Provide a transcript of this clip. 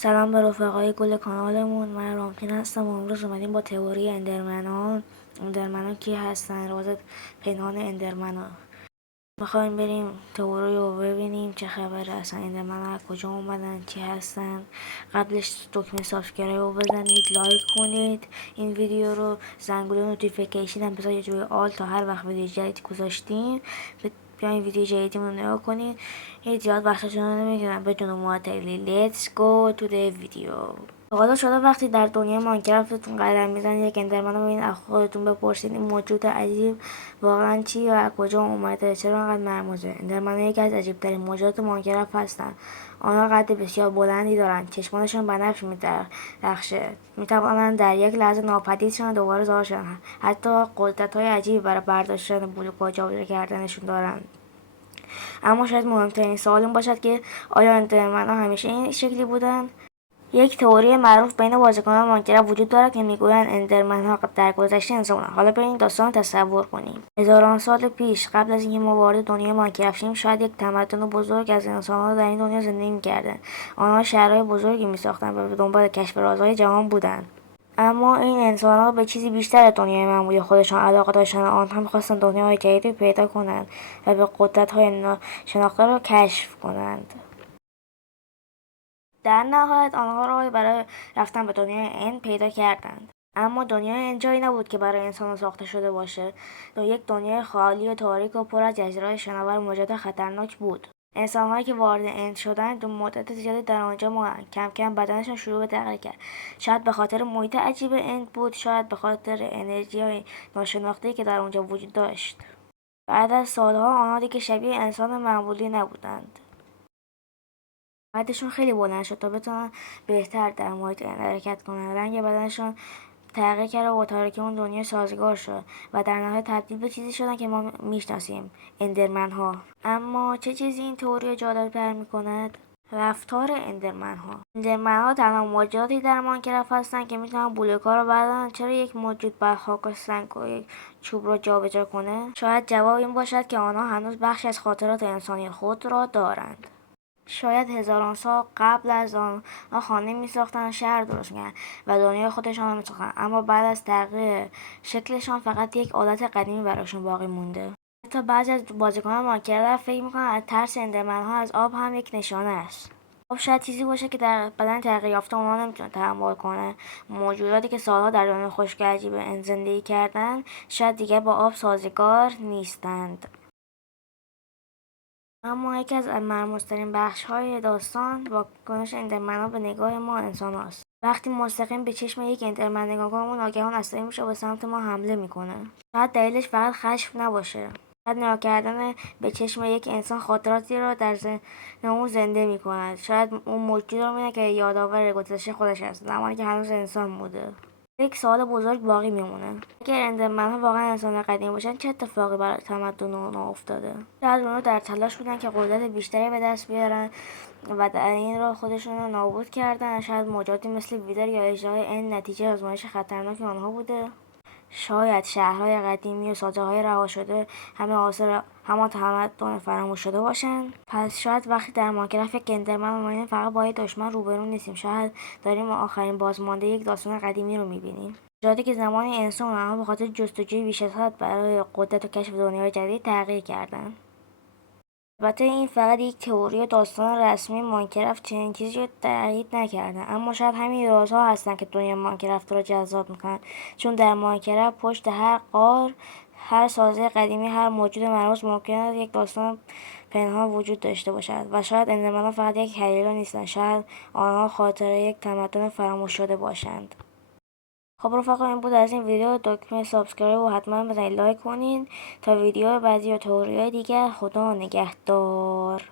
سلام به رفقای گل کانالمون. من رامتین هستم و امروز اومدیم با تئوری اندرمن ها کی هستن، راز پنهان اندرمن ها. میخوایم بریم تئوری رو ببینیم چه خبره، اصلا اندرمن ها کجا اومدن، چی هستن. قبلش دکمه سابسکرایب رو بزنید، لایک کنید این ویدیو رو، زنگوله نوتیفیکیشن هم بذارید روی آل تا هر وقت ویدیو جدید گذاشتیم بیاین ویدیو جدیدمون رو نگاه کنید. هیچ زیاد وقتتون رو نمیگیرم، بدون معطلی let's go to the video. حالا شده وقتی در دنیای ماینکرافتتون قدم میزنید یک اندرمن رو ببینید، از خودتون بپرسید این موجود عجیب واقعا چی و از کجا اومده، چرا انقدر مرموزه. اندرمن‌ها یکی از عجیبترین موجودات ماینکرافت هستند. آنها قد بسیار بلندی دارند، چشمانشان بنفش میدرخشه، میتوانند در یک لحظه ناپدید شوند و دوباره ظاهر شوند. حتی قدرت‌های عجیبی برای برداشتن بلوک و جابجا کردنشون دارند. اما شاید مهمترین سوال این باشد که آیا اندرمن‌ها همیشه این شکلی بودند؟ یک تئوری معروف بین بازیکنان ماینکرافت وجود دارد که میگویند اندرمن‌ها در گذشته انسان‌بودند. حالا بیاین داستان تصور کنیم. هزاران سال پیش، قبل از اینکه ما وارد دنیای ماینکرافت شیم، شاید یک تمدن بزرگ از انسان‌ها در این دنیا زندگی می‌کردند. آنها شهرهای بزرگی می‌ساختند و به دنبال کشف رازهای جهان بودند. اما این انسان‌ها به چیزی بیشتر از دنیای معمولی خودشان علاقه داشتند. آنها می‌خواستند دنیاهای جدیدی پیدا کنند و به قدرت‌های ناشناخته را کشف کنند. در نهایت آنها راهی برای رفتن به دنیای ان پیدا کردند. اما دنیای ان جایی نبود که برای انسان ساخته شده باشد. یک دنیای خالی و تاریک و پر از جزیره‌های شناور موجود خطرناک بود. انسان‌هایی که وارد ان شدند دو مدت زیادی در آنجا ماندند. کم کم بدنشان شروع به تغییر کرد. شاید به خاطر محیط عجیب ان بود، شاید به خاطر انرژی ناشناخته‌ای که در آنجا وجود داشت. بعد از سالها آنها دیگه شبیه انسان معمولی نبودند. قدشون خیلی بلند شد تا بتونن بهتر در محیط حرکت کنن. رنگ بدنشون تغییر کرد و با تاریکی اون دنیا سازگار شد و در نهایت تبدیل به چیزی شدن که ما میشناسیم، اندرمن ها. اما چه چیزی این تئوری جالب تر میکند؟ رفتار اندرمن ها تنها موجوداتی در ماینکرافت هستن که میتونن بلوک ها رو بردارن. چرا یک موجود بر خاک و سنگ و یک چوب رو جابجا کنه؟ شاید جواب این باشد که آنها هنوز بخشی از خاطرات انسانی خود را دارند. شاید هزاران سال قبل از آن خانه می‌ساختند، شهر درست می‌کردند و دنیای خودشان را می‌ساختند، اما بعد از تغییر شکلشان فقط یک عادت قدیمی براشون باقی مونده. حتی بعضی از بازیکنان ماینکرافت فکر می‌کنند از ترس اندرمن‌ها از آب هم یک نشانه است. آب شاید چیزی باشه که در بدن تغییر یافته اونها نمیتونه تحمل کنه. موجوداتی که سالها در دنیای خشک عجیب زندگی کردند شاید دیگر با آب سازگار نیستند. اما یکی از مرموزترین بخش‌های داستان واکنش اندرمن‌ها به نگاه ما انسان‌هاست. وقتی مستقیم به چشم یک اندرمن نگاه کنیم، اون ناگهان عصبی میشه و به سمت ما حمله میکنه. شاید دلیلش فقط خشم نباشه. شاید نگاه کردن به چشم یک انسان خاطراتی را در ذهن اون زنده میکند. شاید اون موجودی رو میبینه که یادآور گذشته خودش است، زمانی که هنوز انسان بوده. یک سوال بزرگ باقی میمونه: اگر اندرمن‌ها واقعا انسان قدیم باشن، چه اتفاقی برای تمدن اونها افتاده؟ شاید اونها در تلاش بودن که قدرت بیشتری به دست بیارن و در این راه خودشون رو نابود کردن. شاید موجوداتی مثل ویدر یا اژدهای ان نتیجه آزمایش خطرناک آنها بوده. شاید شهرهای قدیمی و سازه‌های رها شده همه آثار همان تمدن فراموش شده باشند. پس شاید وقتی در ماینکرافت یک اندرمن می‌بینیم، فقط با یک دشمن روبرو نیستیم. شاید داریم آخرین بازمانده یک داستان قدیمی رو می‌بینیم. موجوداتی که زمان انسان آنها به خاطر جستجوی بیش از حد برای قدرت و کشف دنیای جدید تغییر کردند. البته این فقط یک تئوری و داستان رسمی ماینکرافت چنین چیزی رو تایید نکرده، اما شاید همین رازها هستن که دنیای ماینکرافت رو جذاب میکنن. چون در ماینکرافت پشت هر غار، هر سازه قدیمی، هر موجود مرموز ممکن یک داستان پنهان وجود داشته باشد و شاید اندرمن‌ها فقط یک هیولا نیستند، شاید آنها خاطره یک تمدن فراموش شده باشند. خب رفقا، این بود از این ویدیو. دکمه سابسکرایب رو حتما بزنید، لایک کنین تا ویدیو بعدی و تئوری‌های دیگر. خدا نگهدار.